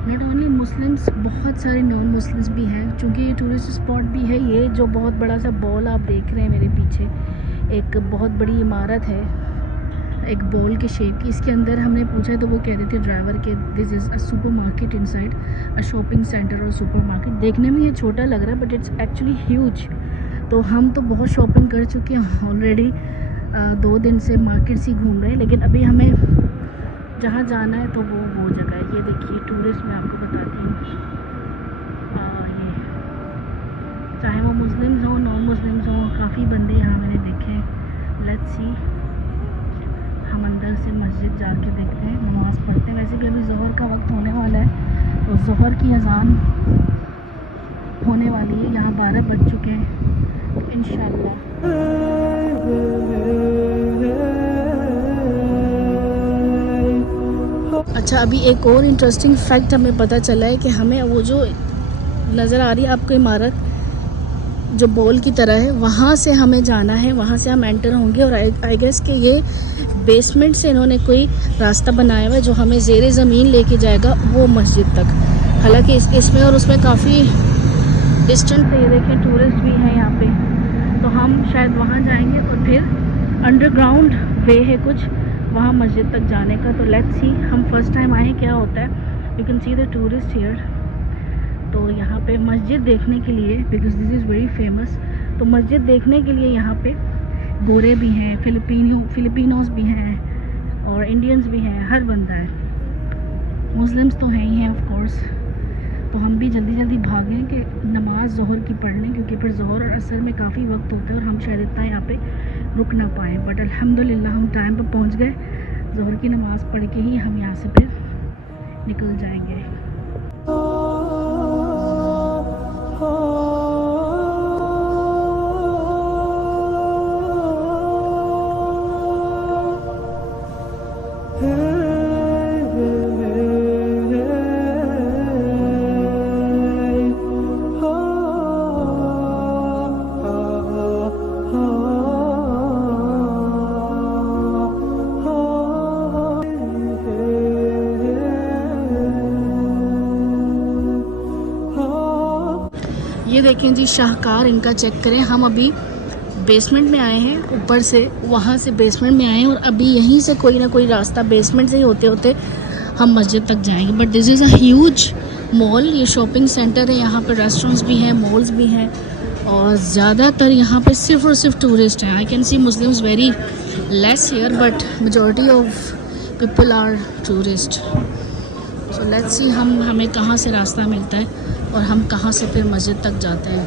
Not only Muslims, बहुत सारे non Muslims भी हैं, क्योंकि ये टूरिस्ट स्पॉट भी है। ये जो बहुत बड़ा सा बॉल आप देख रहे हैं मेरे पीछे, एक बहुत बड़ी इमारत है, एक बॉल के शेप की। इसके अंदर हमने पूछा तो वो कह रहे थे ड्राइवर के, this is a super market inside, a shopping centre और सुपर मार्केट। देखने में ये छोटा लग रहा है बट इट्स एक्चुअली ह्यूज। तो हम तो बहुत शॉपिंग कर चुके हैं ऑलरेडी, 2 दिन से मार्केट से घूम रहे हैं, लेकिन अभी हमें जहाँ जाना है तो वो जगह है। ये देखिए टूरिस्ट, मैं आपको बताती हूँ, ये चाहे वो मुस्लिम्स हों नॉन मुस्लिम्स हों, काफ़ी बंदे यहाँ मैंने देखे हैं। लेट्स सी, हम अंदर से मस्जिद जाके देखते हैं, नमाज़ पढ़ते हैं। वैसे भी अभी ज़ोहर का वक्त होने वाला है, तो ज़ोहर की अज़ान होने वाली है। यहाँ 12 बज चुके हैं, तो इंशाल्लाह। अच्छा, अभी एक और इंटरेस्टिंग फैक्ट हमें पता चला है कि हमें वो जो नज़र आ रही है आपको इमारत, जो बॉल की तरह है, वहाँ से हमें जाना है, वहाँ से हम एंटर होंगे। और आई गेस कि ये बेसमेंट से इन्होंने कोई रास्ता बनाया हुआ है जो हमें ज़ेरे ज़मीन लेके जाएगा वो मस्जिद तक। हालांकि इसमें और उसमें काफ़ी डिस्टेंस है। ये देखें टूरिस्ट भी हैं यहाँ पे, तो हम शायद वहाँ जाएंगे और फिर अंडरग्राउंड वे है कुछ वहाँ मस्जिद तक जाने का। तो लेट्स सी, हम फर्स्ट टाइम आए, क्या होता है। You can see the tourist here. तो यहाँ पे मस्जिद देखने के लिए, because this is very famous, तो मस्जिद देखने के लिए यहाँ पे गोरे भी हैं, फिलिपिनोज भी हैं और इंडियंस भी हैं, हर बंदा है। मुस्लिम्स तो हैं ही हैं ऑफ कोर्स। तो हम भी जल्दी जल्दी भागें कि नमाज ज़ोहर की पढ़ लें, क्योंकि फिर ज़ोहर और असर में काफ़ी वक्त होता है और हम शायद इतना यहाँ पे रुक ना पाएँ। बट अल्हम्दुलिल्लाह हम टाइम पर पहुँच गए। ज़ोहर की नमाज़ पढ़ के ही हम यहाँ से फिर निकल जाएंगे। ये देखें जी शाहकार, इनका चेक करें। हम अभी बेसमेंट में आए हैं, ऊपर से वहाँ से बेसमेंट में आए हैं, और अभी यहीं से कोई ना कोई रास्ता बेसमेंट से ही होते होते हम मस्जिद तक जाएंगे। But this is a huge mall, ये शॉपिंग सेंटर है, यहाँ पर रेस्टोरेंट्स भी हैं, मॉल्स भी हैं, और ज़्यादातर यहाँ पे सिर्फ और सिर्फ टूरिस्ट हैं। I can see Muslims very less here, but majority of people are tourist. So let's see हमें कहाँ से रास्ता मिलता है और हम कहाँ से फिर मस्जिद तक जाते हैं।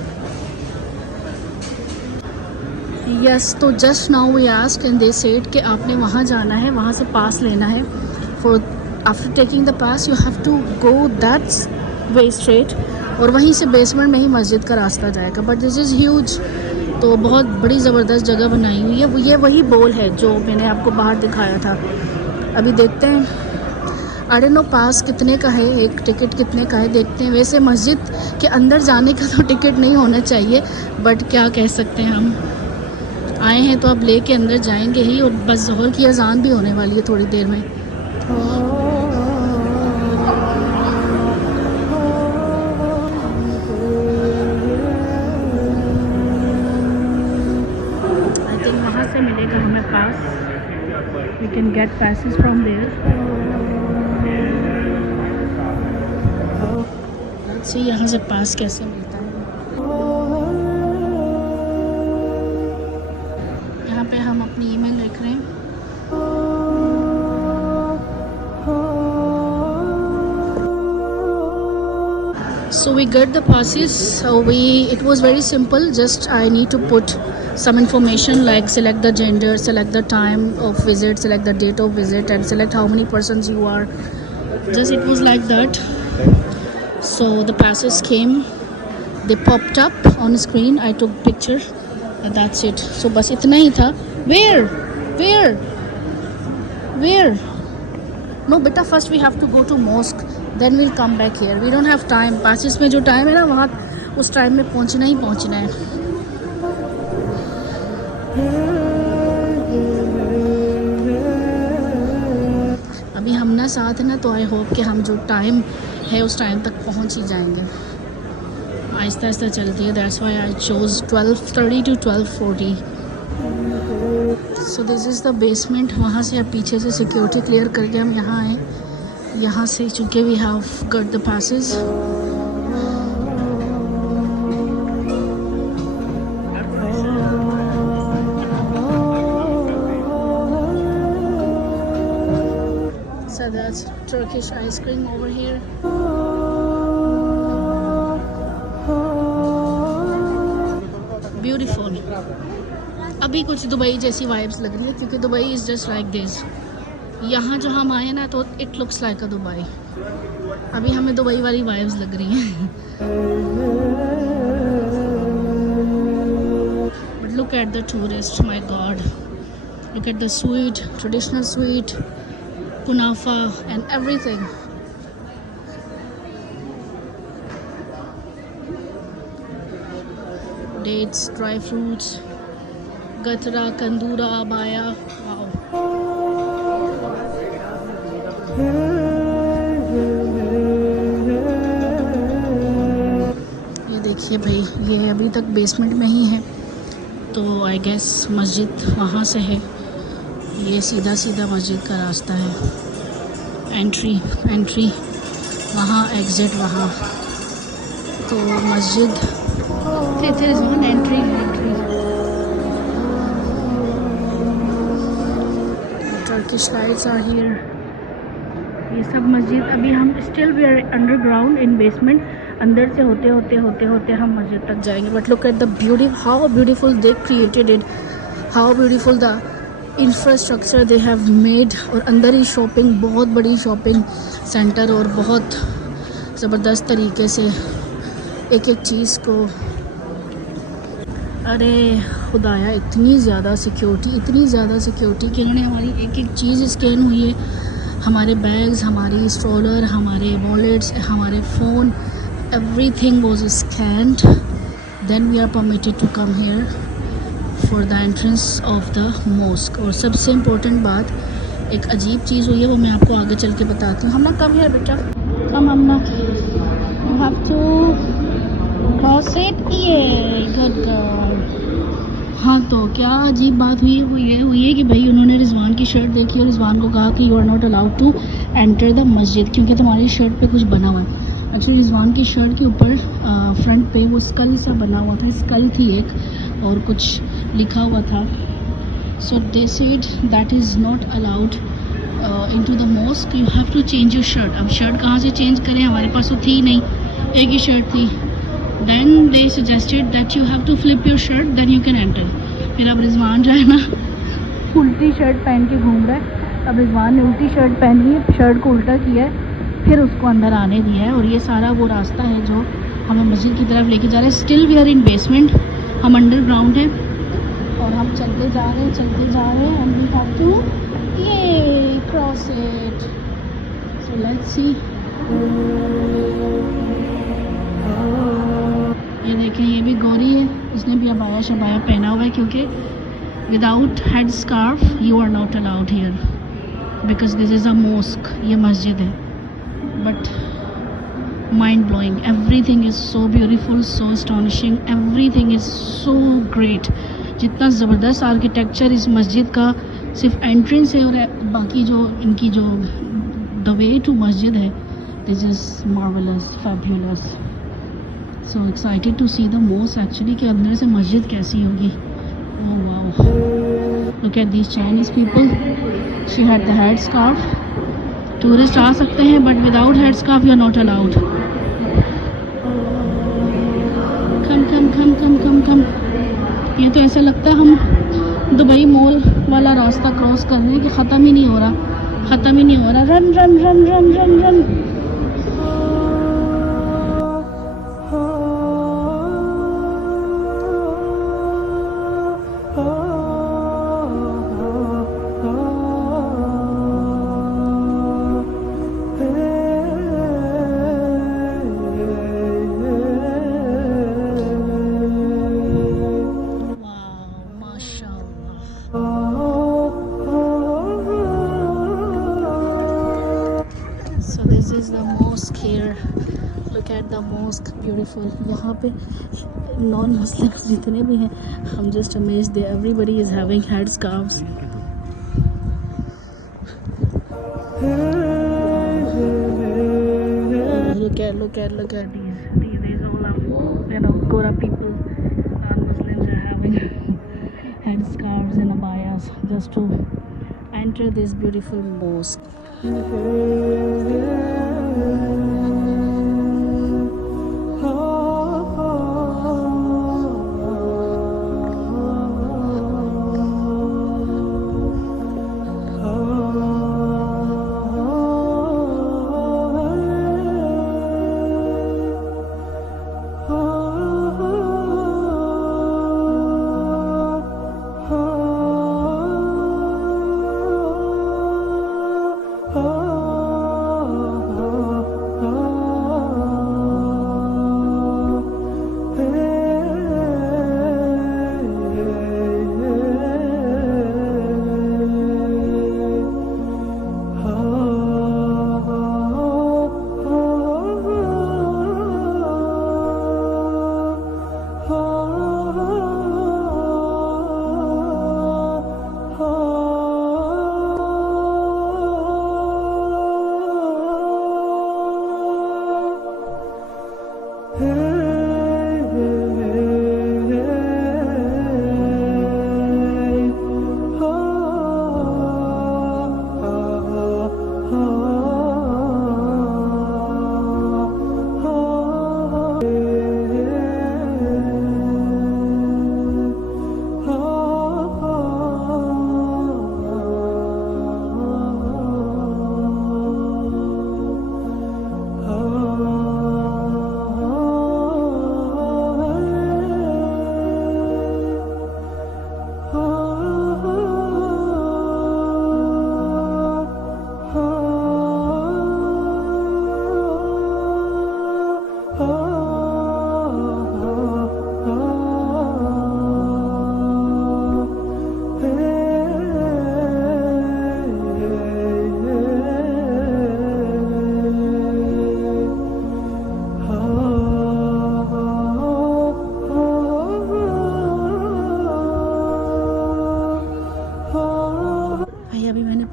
यस, तो just now we asked and they said कि आपने वहाँ जाना है, वहाँ से पास लेना है। For after taking the pass you have to go that's way straight, और वहीं से बेसमेंट में ही मस्जिद का रास्ता जाएगा। बट दिस इज़ ह्यूज, तो बहुत बड़ी ज़बरदस्त जगह बनाई हुई है। ये वही बॉल है जो मैंने आपको बाहर दिखाया था। अभी देखते हैं, आई डोंट नो पास कितने का है, एक टिकट कितने का है, देखते हैं। वैसे मस्जिद के अंदर जाने का तो टिकट नहीं होना चाहिए, बट क्या कह सकते हैं, हम आए हैं तो अब लेके अंदर जाएंगे ही। और बस ज़ोहर की अज़ान भी होने वाली है थोड़ी देर में। आई थिंक वहाँ से मिलेगा हमें pass, we can get passage from there. से यहाँ से पास कैसे मिलता है। यहाँ पे हम अपनी ईमेल लिख रहे हैं। So we got the passes. So it was very simple. Just I need to put some information like select the gender, select the time of visit, select the date of visit, and select how many persons you are. Just it was like that. So the passes came, they popped up on screen. I took picture, and that's it. So बस इतना ही था. Where? No, beta. First we have to go to mosque. Then we'll come back here. We don't have time. passes में जो time है ना, वहाँ उस time में पहुँचना है। अभी हम ना इतना साथ है ना, तो आई होप कि हम जो टाइम है उस टाइम तक पहुंच ही जाएंगे। आहिस्ता आहिस्ता चलती है, that's why I chose 12:30 to 12:40। So this is the basement. वहाँ से अब पीछे से सिक्योरिटी क्लियर करके हम यहाँ आए। यहाँ से चूँकि we have got the passes. So that's Turkish ice cream over here. Beautiful. अभी कुछ दुबई जैसी वाइब्स लग रही है क्योंकि Dubai is just like this. यहाँ जो हम आए ना तो it looks like a Dubai. अभी हमें दुबई वाली वाइब्स लग रही हैं। But look at the tourist, my God, look at the sweet, traditional sweet, kunafa and everything. Dates, dry fruits, gatra, kandura, abaya. Wow. ये देखिए भाई, ये अभी तक बेसमेंट में ही है, तो आई गेस मस्जिद वहाँ से है। ये सीधा सीधा मस्जिद का रास्ता है। एंट्री वहाँ, एग्ज़िट वहाँ। तो मस्जिद it is one entry. Turkish lights are here. ये सब मस्जिद, अभी हम still we are underground in basement. अंदर से होते हम मस्जिद तक जाएंगे। But look at the beauty, how beautiful they created it, how beautiful the infrastructure they have made. और अंदर ही शॉपिंग, बहुत बड़ी शॉपिंग सेंटर, और बहुत ज़बरदस्त तरीके से एक एक चीज़ को। अरे खुदाया, इतनी ज़्यादा सिक्योरिटी कि इन्होंने हमारी एक एक चीज़ स्कैन हुई है। हमारे बैग्स, हमारी स्ट्रॉलर, हमारे वॉलेट्स, हमारे phone, everything was scanned. Then we are permitted to come here for the entrance of the mosque. और सबसे इम्पोर्टेंट बात, एक अजीब चीज़ हुई है, वो मैं आपको आगे चल के बताती हूँ। हम ना कम है बेटा, कम हम ना, you have to cross it. ये गुड गर्ल। हाँ, तो क्या अजीब बात हुई है कि भाई उन्होंने रिजवान की शर्ट देखी और रिजवान को कहा कि you are not allowed to enter the मस्जिद क्योंकि तुम्हारी शर्ट पे कुछ बना हुआ है। एक्चुअली रिजवान की शर्ट के ऊपर फ्रंट पे वो स्कल सा बना हुआ था, स्कल थी एक, और कुछ लिखा हुआ था। So they said that is not allowed into the mosque, you have to change your shirt. अब शर्ट कहाँ से चेंज करें, हमारे पास तो थी नहीं, एक ही शर्ट थी। Then they suggested that you have to flip your shirt, then you can enter. फिर अब रिजवान जो है ना उल्टी शर्ट पहन के घूम रहा है। अब रिजवान ने उल्टी शर्ट पहनी है, शर्ट को उल्टा किया है, फिर उसको अंदर आने दिया है। और ये सारा वो रास्ता है जो हमें मस्जिद की तरफ लेके जा रहे हैं। Still we are in basement, हम अंडरग्राउंड हैं और हम चलते जा रहे हैं एंड वी हैव टू ये cross it. So let's see. ये देखें, ये भी गौरी है, इसने भी अबाया शबाया पहना हुआ है क्योंकि without head scarf you are not allowed here because this is a mosque. ये मस्जिद है, but mind blowing, everything is so beautiful, so astonishing, everything is so great। जितना ज़बरदस्त आर्किटेक्चर इस मस्जिद का सिर्फ एंट्रेंस है और बाकी जो इनकी जो द वे टू मस्जिद है, this is marvellous, fabulous. So excited to see the mosque actually कि अंदर से मस्जिद कैसी होगी। Oh wow, look at this Chinese people, she had the head scarf. Tourist आ सकते हैं but without head scarf you are not allowed. Come. ये तो ऐसा लगता है हम दुबई मॉल वाला रास्ता क्रॉस कर रहे हैं कि ख़त्म ही नहीं हो रहा। Run. is the mosque here. Look at the mosque, beautiful. यहाँ पे नॉन मुस्लिम्स जितने भी हैं, I'm just amazed that everybody is having headscarves. Look at these all Gora people, non-Muslims are having headscarves and abayas just to enter this beautiful mosque.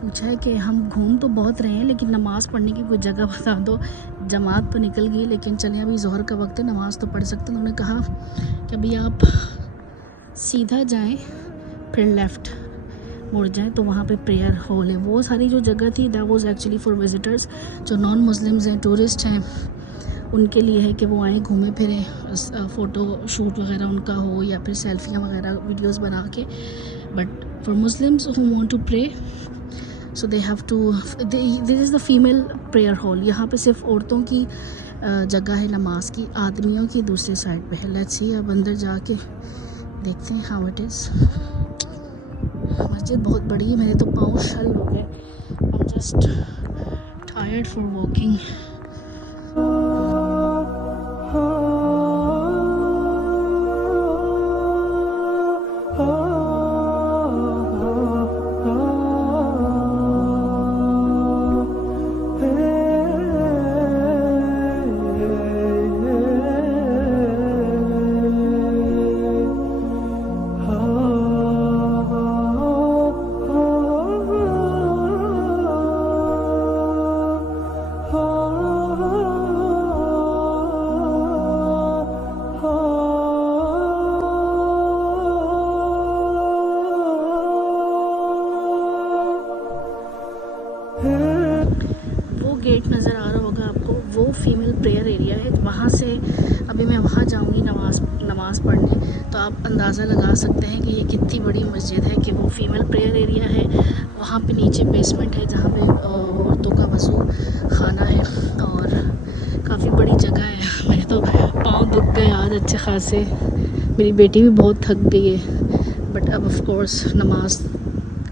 पूछा है कि हम घूम तो बहुत रहे हैं लेकिन नमाज़ पढ़ने की कोई जगह बता दो। जमात तो निकल गई लेकिन चलिए अभी ज़ोहर का वक्त है, नमाज़ तो पढ़ सकते हैं। उन्होंने कहा कि अभी आप सीधा जाएं फिर लेफ़्ट मुड़ जाएं तो वहाँ पे प्रेयर हॉल है। वो सारी जो जगह थी that was actually for visitors, जो नॉन मुस्लिम्स हैं, टूरिस्ट हैं, उनके लिए है कि वो आएँ घूमें फिरें, फ़ोटो शूट वगैरह उनका हो या फिर सेल्फियाँ वगैरह वीडियोस बना के। But for Muslims who want to pray so they have to, this is the female prayer hall. यहाँ पे सिर्फ औरतों की जगह है नमाज की, आदमियों की दूसरी साइड पे है। लेट्स सी, अब अंदर जाके देखते हैं हाउ इट इज़। मस्जिद बहुत बड़ी है, मेरे तो पाँव शल हो गए। I am just tired for walking. Gate नज़र आ रहा होगा आपको, वो फीमेल प्रेयर एरिया है। वहाँ से अभी मैं वहाँ जाऊँगी नमाज़ पढ़ने, तो आप अंदाज़ा लगा सकते हैं कि ये कितनी बड़ी मस्जिद है कि वो फीमेल प्रेयर एरिया है। वहाँ पे नीचे बेसमेंट है जहाँ पे औरतों का वज़ू खाना है और काफ़ी बड़ी जगह है। मेरे तो पाँव दुख गए आज अच्छे खासे, मेरी बेटी भी बहुत थक गई है। बट अब ऑफ कोर्स नमाज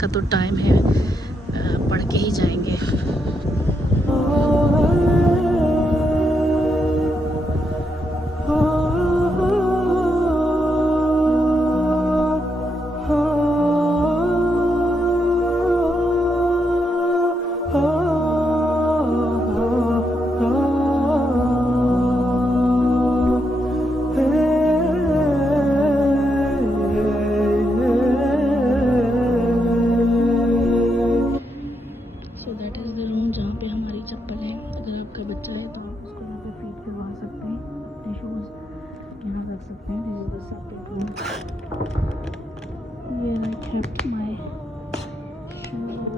का तो टाइम है, पढ़ के ही जाएंगे। रख सकते हैं। This is the separate room where I kept my shoes.